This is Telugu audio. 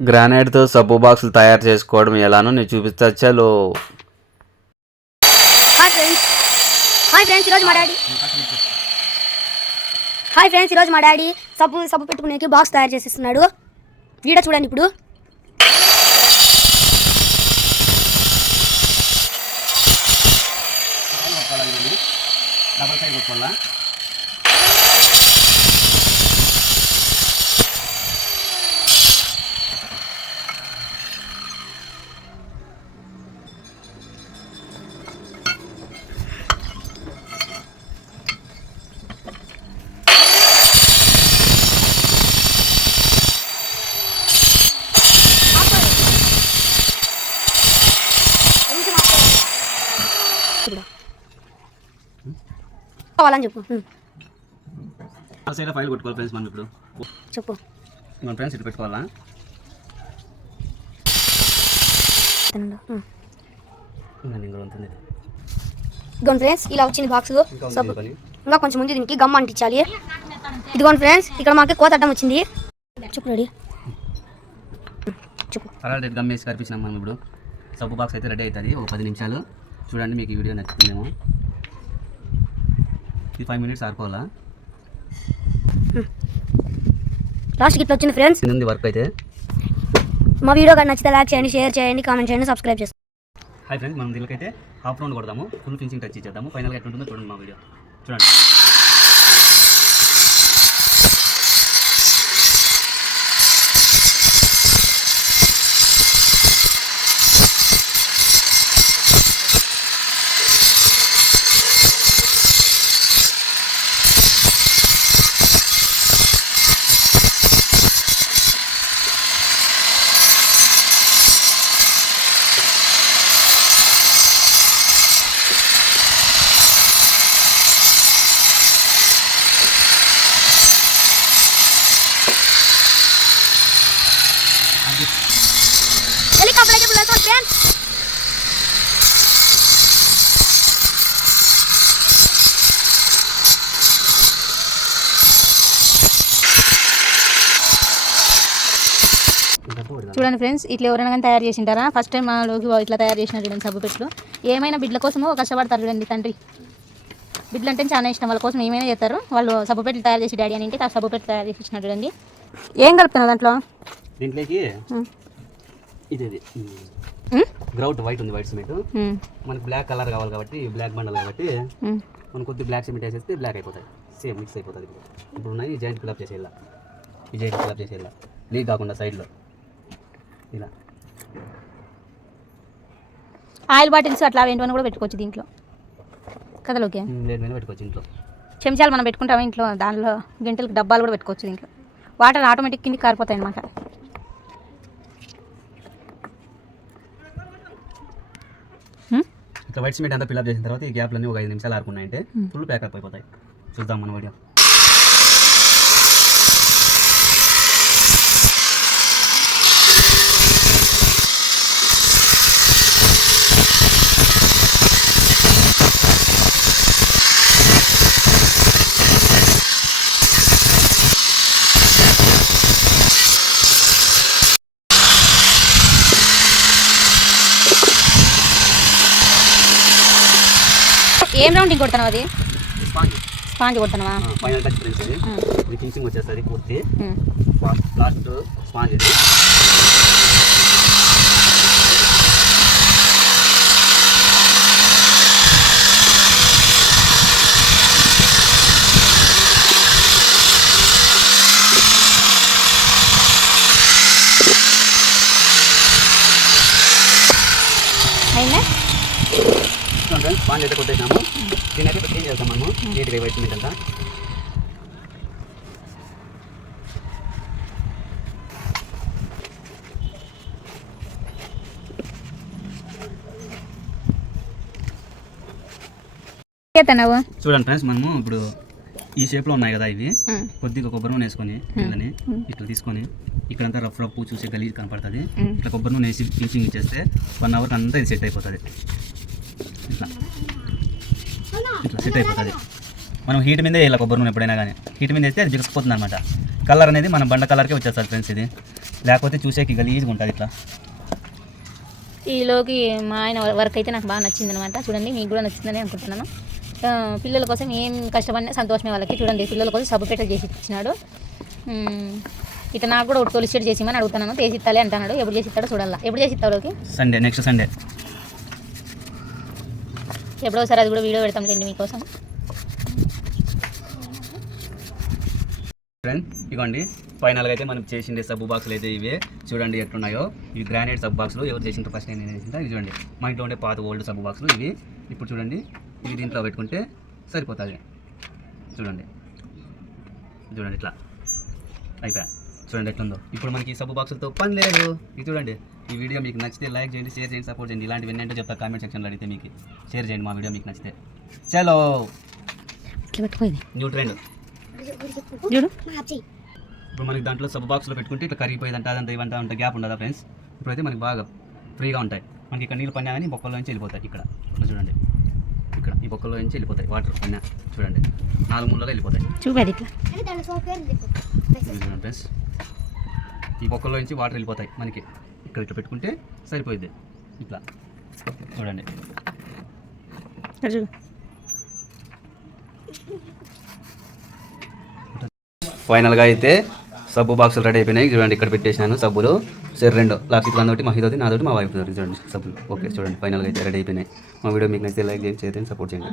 గ్రానైట్తో సబ్బు బాక్సులు తయారు చేసుకోవడం ఎలానో నేను చూపిస్తా. చలో. హాయ్ ఫ్రెండ్స్, ఈరోజు మా డాడీ సబ్బు పెట్టుకునేకి బాక్స్ తయారు చేసిస్తున్నాడు. వీడియో చూడండి ఇప్పుడు. కావాలని చెప్పు. ఫైల్ కొట్టుకోవాలి ఫ్రెండ్స్. మనం ఇప్పుడు చెప్పు. మన ఫ్రెండ్స్ ఇటు పెట్టుకోవాలా. ఇదిగోండి ఫ్రెండ్స్, ఇలా వచ్చింది బాక్స్. ఇంకా కొంచెం ముందు దీనికి గమ్ అంటించాలి. ఇదిగోండి ఫ్రెండ్స్, ఇక్కడ మాకు కోత అడ్డం వచ్చింది. చెప్పు రెడీ. చెప్పు. అలాంటి గమ్ వేసి కనిపించినాం మనం. ఇప్పుడు సబ్బు బాక్స్ అయితే రెడీ అవుతుంది. ఒక 10 నిమిషాలు చూడండి. మీకు ఈ వీడియో నచ్చుతుందేమో. ఇది 5 మినిట్స్ ఆడుకోవాలా. లాస్ట్కి ఇట్లా వచ్చింది ఫ్రెండ్స్. ఉంది వర్క్ అయితే. మా వీడియో కానీ నచ్చితే లైక్ చేయండి, షేర్ చేయండి, కామెంట్ చేయండి, సబ్స్క్రైబ్ చేయండి. హాయ్ ఫ్రెండ్స్, మనం దీనికైతే హాఫ్ రౌండ్ కొడదాము. ఫుల్ ఫినిషింగ్ టచ్ ఇచ్చేద్దాము. ఫైనల్గా ఎట్లుంటుందో చూడండి మా వీడియో. చూడండి. హెలికాప్టర్ అయితే వెళ్తాం ఫ్రెండ్స్. చూడండి ఫ్రెండ్స్, ఇట్లా ఎవరైనా కానీ తయారు చేసింటారా? ఫస్ట్ టైం మా లోకి ఇట్లా తయారు చేసిన చూడండి సబ్బు పెట్లు. ఏమైనా బిడ్డల కోసము కష్టపడతారు చూడండి తండ్రి. బిడ్డలు అంటే చాలా ఇష్టం, వాళ్ళ కోసం ఏమైనా చేస్తారు. వాళ్ళు సబ్బు పెట్లు తయారు చేసి డాడీ అని ఆ సబ్బు పెట్లు తయారు చేసి ఇచ్చిన చూడండి. ఏం కలుపుతున్నావు దాంట్లో? దీంట్లోకి ఇది గ్రౌట్ వైట్ ఉంది, వైట్ సిమెంట్. మనకి బ్లాక్ కలర్ కావాలి కాబట్టి, బ్లాక్ బండల్ కాబట్టి మనం కొద్ది బ్లాక్ సిమెంట్ వేసేస్తే బ్లాక్ అయిపోతాయి. సేమ్ మిక్స్ అయిపోతుంది. ఇప్పుడు ఉన్నాయి జాయింట్ ఫిల్అప్ చేసేలా. ఈ జాయింట్ ఫిల్అప్ చేసేలా లీక్ కాకుండా సైడ్లో ఇలా. ఆయిల్ బాటిల్స్ అట్లా ఏంటో కూడా పెట్టుకోవచ్చు దీంట్లో కథలోకి. లేదు పెట్టుకోవచ్చు. ఇంట్లో చెంచాలు మనం పెట్టుకుంటాము ఇంట్లో. దానిలో గంటలకు డబ్బాలు కూడా పెట్టుకోవచ్చు దీంట్లో. వాటర్ ఆటోమేటిక్ కిందికి కారిపోతాయి అన్నమాట. ఇట్లా వైట్ సిమెంట్ అంతా ఫిల్అప్ చేసిన తర్వాత ఈ గ్యాప్లన్నీ ఒక 5 నిమిషాలు ఆరుకున్నాయంటే ఫుల్ ప్యాకప్ అయిపోతాయి. చూద్దాం మన వీడియో. ఏం రౌండింగ్ కొడుతున్నావు? అది స్పాంజ్. స్పాంజ్ కొడుతున్నావా? Final touch friends. ఇది ఫినిషింగ్ వచ్చేస్తుంది పూర్తి. లాస్ట్ స్పాంజ్ ఇది. అయినా స్పాంజ్ అయితే కొట్టేసాము. దీని అయితే క్లీన్ చేస్తాం మనము నీట్గా వైట్ సిమెంట్ అంతా. చూడండి ఫ్రెండ్స్, మనము ఇప్పుడు ఈ షేప్లో ఉన్నాయి కదా ఇవి. కొద్దిగా కొబ్బరి నూనె వేసుకొని నీళ్ళని ఇట్లా తీసుకొని ఇక్కడంతా రఫ్ చూసి గలీజ్ కనపడుతుంది. ఇట్లా కొబ్బరి నూనె వేసి ఫినిషింగ్ ఇచ్చేస్తే 1 అవర్ అంతా ఇది సెట్ అయిపోతుంది. ఇట్లా ఇట్లా సెట్ అయిపోతుంది. మనం హీట్ మీదే వేయాలి కొబ్బరి నూనె ఎప్పుడైనా కానీ. హీట్ మీద వేస్తే అది జిగసిపోతుంది అనమాట. కలర్ అనేది మన బండ కలర్కే వచ్చేస్తుంది ఫ్రెండ్స్. ఇది లేకపోతే చూసేకి గలీజ్గా ఉంటుంది ఇట్లా. ఈలోకి మా ఆయన వర్క్ అయితే నాకు బాగా నచ్చింది అనమాట. చూడండి, మీకు కూడా నచ్చిందని అనుకుంటున్నాను. పిల్లల కోసం ఏం కష్టపడినా సంతోషమే వాళ్ళకి. చూడండి, పిల్లల కోసం సబ్బు పెట్టెలు చేసి ఇచ్చినాడు. ఇట్లా నాకు కూడా ఒకటి తొలిసేట్ చేసిమని అడుగుతున్నాను. చేసి ఇస్తాలే అంటున్నాడు. ఎప్పుడు చేసి ఇస్తాడో చూడాలా. ఎప్పుడు చేసి ఇస్తావులోకి? Sunday, next Sunday. ఎప్పుడోసారి అది కూడా వీడియో పెడతాంలేండి మీకోసం. ఫ్రెండ్ ఇవ్వండి, ఫైనల్గా అయితే మనం చేసిండే సబ్బు బాక్సులు అయితే ఇవే. చూడండి ఎట్లున్నాయో. ఇవి గ్రానైట్ సబ్బు బాక్సులు. ఎవరు చేసింటారు ఫస్ట్ నేను చేసింటా. ఇవి చూడండి, మా ఇంట్లో ఉండే పాత ఓల్డ్ సబ్బు బాక్సులు ఇవి. ఇప్పుడు చూడండి, ఇవి దీంట్లో పెట్టుకుంటే సరిపోతుంది. చూడండి చూడండి ఇట్లా అయిపోయా. చూడండి ఎట్లుందో. ఇప్పుడు మనకి ఈ సబ్బు బాక్సులతో పని లేదు. ఇది చూడండి. ఈ వీడియో మీకు నచ్చితే లైక్ చేయండి, షేర్ చేయండి, సపోర్ట్ చేయండి. ఇలాంటివి ఏంటంటే చెప్తా కామెంట్ సెక్షన్లో అడిగితే మీకు షేర్ చేయండి మా వీడియో మీకు నచ్చితే. చలో న్యూ ట్రెండ్ చూడు. ఇప్పుడు మనకి దాంట్లో సబ్బు బాక్స్లో పెట్టుకుంటే ఇట్లా కరిగిపోయేదంట అదంతా ఇవంతా ఉంటాయి, గ్యాప్ ఉండదా ఫ్రెండ్స్. ఇప్పుడైతే మనకి బాగా ఫ్రీగా ఉంటాయి. మనకి ఇక్కడ నీళ్ళు పడినా కానీ బొక్కల్లో నుంచి వెళ్ళిపోతాయి. ఇక్కడ చూడండి, ఇక్కడ ఈ బొక్కల్లో నుంచి వెళ్ళిపోతాయి వాటర్ పడినా. చూడండి 4 మూలలో వెళ్ళిపోతాయి. చూపేది ఇట్లా. చూడండి ఫ్రెండ్స్, ఈ బొక్కల్లో నుంచి వాటర్ వెళ్ళిపోతాయి మనకి. ఇక్కడ ఇట్లా పెట్టుకుంటే సరిపోయింది. ఇట్లా చూడండి. ఫైనల్గా అయితే సబ్బు బాక్సులు రెడీ అయిపోయినాయి. చూడండి, ఇక్కడ పెట్టేసినాను సబ్బులు. సరే 2 లాస్ట్ తోటి, మా ఇదోటి నాదోటి, మా వైఫ్ తోటి. చూడండి సబ్బులు. ఓకే, చూడండి ఫైనల్గా అయితే రెడీ అయిపోయినాయి. మా వీడియో మీకు నచ్చితే లైక్ చేయండి, షేర్ చేయండి, సపోర్ట్ చేయండి.